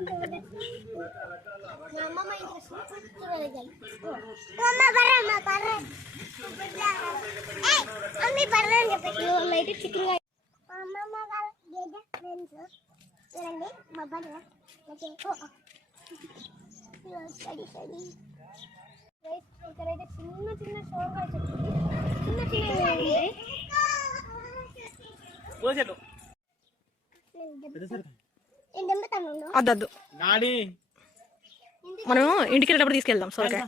మా అమ్మమ్మ ఇంట్రెస్ట్ చూడాలి అమ్మ బర్ర అమ్మ బర్ర ఏయ్ అమ్మి బర్ర అని చెప్పి అమ్మ అయితే చికెన్ మా అమ్మమ్మ గారు గేదె ఫ్రెండ్స్ చూడండి మా బర్ర స్టడీ స్టడీ ఇక్కడైతే చిన్న చిన్న షోగా చిన్న చిన్న ఉన్నాయి పూల చెట్టు పెద్ద సరుకు. నేను దెంపుతాను అద్దద్దు నాడి మనం ఇంటికి వెళ్ళేటప్పుడు తీసుకెళ్దాం సొరకాయ.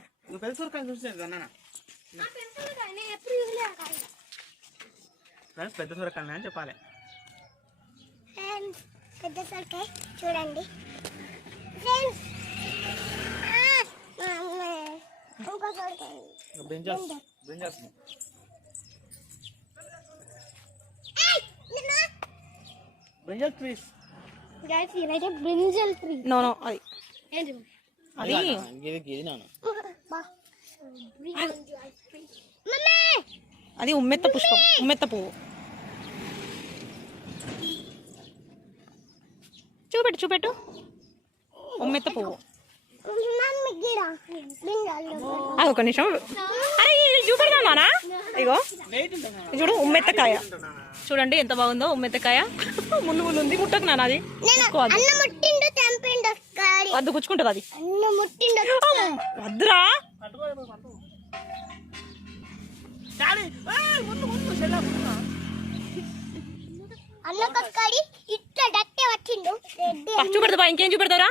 పెద్ద సొరకాయ అని చెప్పాలి. ఫ్రెండ్స్ పెద్ద సొరకాయ చూడండి. Brinjals brinjals brinjals trees guys ఇదైతే బ్రింజల్ ట్రీ నో నో అది ఏంటి అది ఇది గిది నాను మమ్మీ అది ఉమ్మెత్త పుష్పం ఉమ్మెత్త పువ్వు చూపెట్టు చూపెట్టు ఉమ్మెత్త పువ్వు మమ్మీ గిరా బ్రింజల్ అది ఒక నిమిషం అరే ఇది చూపెడదాం నానా ఇగో లేట్ ఉంటుంది నాన్న. ఇది చూడు ఉమ్మెత్తకాయ చూడండి ఎంత బాగుందో ఉమ్మెత్తకాయ. ముళ్ళు ముళ్ళు ఉంది ముట్టకు నాన్న అది. వద్దు గుచ్చుకుంటుంది అది. అన్న ముట్టిండు వద్దురా పట్టుకో, పట్టుకో, పట్టుకో. డాడీ, ఏయ్, ముందు, ముందు, చెల్లా, ముందు. అన్న కక్కడి ఇట్లా డట్టే వచ్చిండు. పా, చూపెడతా బా ఇంకేం చూపెడతారా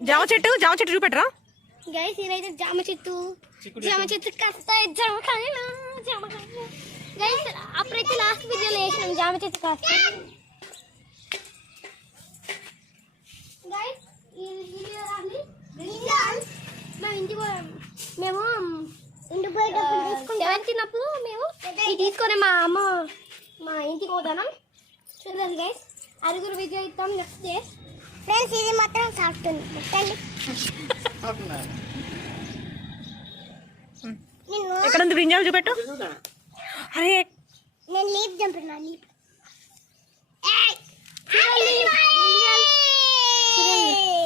జామ చెట్టు జామ చెట్టు చూపెట్టరా? గైస్ ఇదైతే జామ చెట్టు జామ చెట్టు కాస్త జామకాయలు జామకాయలు గైస్ అప్పుడైతే లాస్ట్ వీడియోలో వేసినాం జామ చెట్టు కాస్త గైస్ ఈ వీడియో రాని మేము ఇంటికి పోయాం మేము ఇంటికి పోయేటప్పుడు సెవెంత్ చిన్నప్పుడు మేము ఇది తీసుకొని మా అమ్మ మా ఇంటికి పోతాను చూడండి గైస్ అరుగురు వీడియో ఇస్తాం నెక్స్ట్ డే ఫ్రెండ్స్ ఇది మాత్రం సాఫ్ట్ ఉంది. ఎక్కడ ఉంది బ్రింజాలు చూపెట్టు? అరే. నేను లీప్ చంపినా లీప్.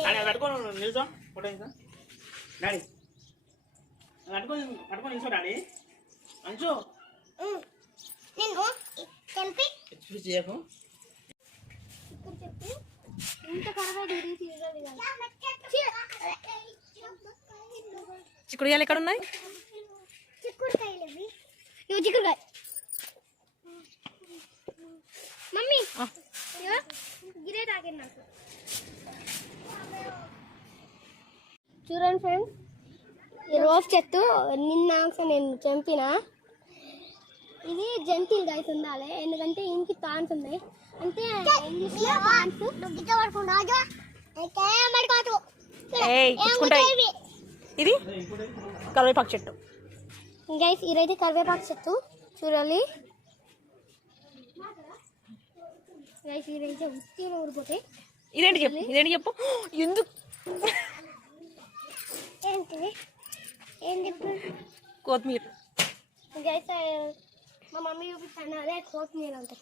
డాడీ, అది పట్టుకో, నువ్వు నిల్చో. చిక్కుడుగాయలు ఎక్కడ ఉన్నాయి చిక్కుడుకాయలు చిక్కుడుకాయ. మమ్మీ గిరే తాగింది చూడండి ఫ్రెండ్స్ ఈ రోజ్ చెట్టు నిన్న నేను చంపిన. ఇది జంతిల్ గైస్ ఉండాలి ఎందుకంటే ఇంకి తాన్స్ ఉన్నాయి. అంటే ఇంగ్లీష్లో తాన్స్ ఇది కరివేపాకు చెట్టు. గైస్ ఇదైతే కరివేపాకు చెట్టు చూడాలి. గైస్ ఉత్తి ఇదేంటి చెప్పు? ఇదేంటి చెప్పు? ఎందుకు? ఏంటిది ఏంటి కొత్తిమీర. గైస్ మా మమ్మీ చూపిస్తాను అదే కొత్తిమీర అంటే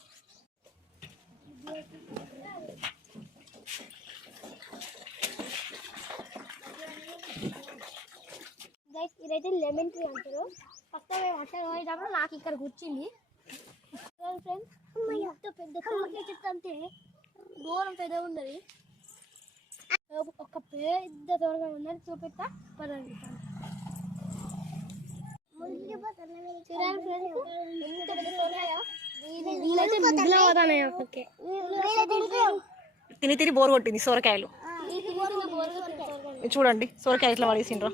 గైస్ ఇదైతే లెమన్ ట్రీ అంటారు. ఫస్ట్ మేము అట్లా పోయేటప్పుడు నాకు ఇక్కడ కూర్చుంది. ఫ్రెండ్స్ ఎంత పెద్ద తోటకాయ చెట్టు అంటే దూరం పెద్ద ఉన్నది. ఒక పెద్ద తోటకాయ ఉన్నది చూపిస్తా పదండి. చూడండి ఫ్రెండ్స్ ఎంత పెద్ద తోటకాయ వీలైతే మిగిలిన పోతానే ఓకే. తిని తిని బోర్ కొట్టింది సొరకాయలు. చూడండి సొరకాయ ఇట్లా పడేసిండ్రు.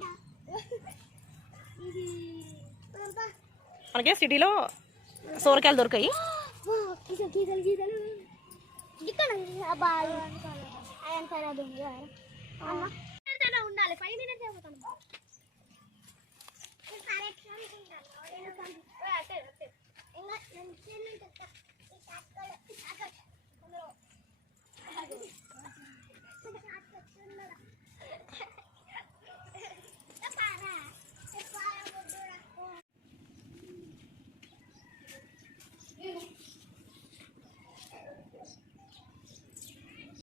మనకి సిటీలో సొరకాయలు దొరకాయి. గీతలు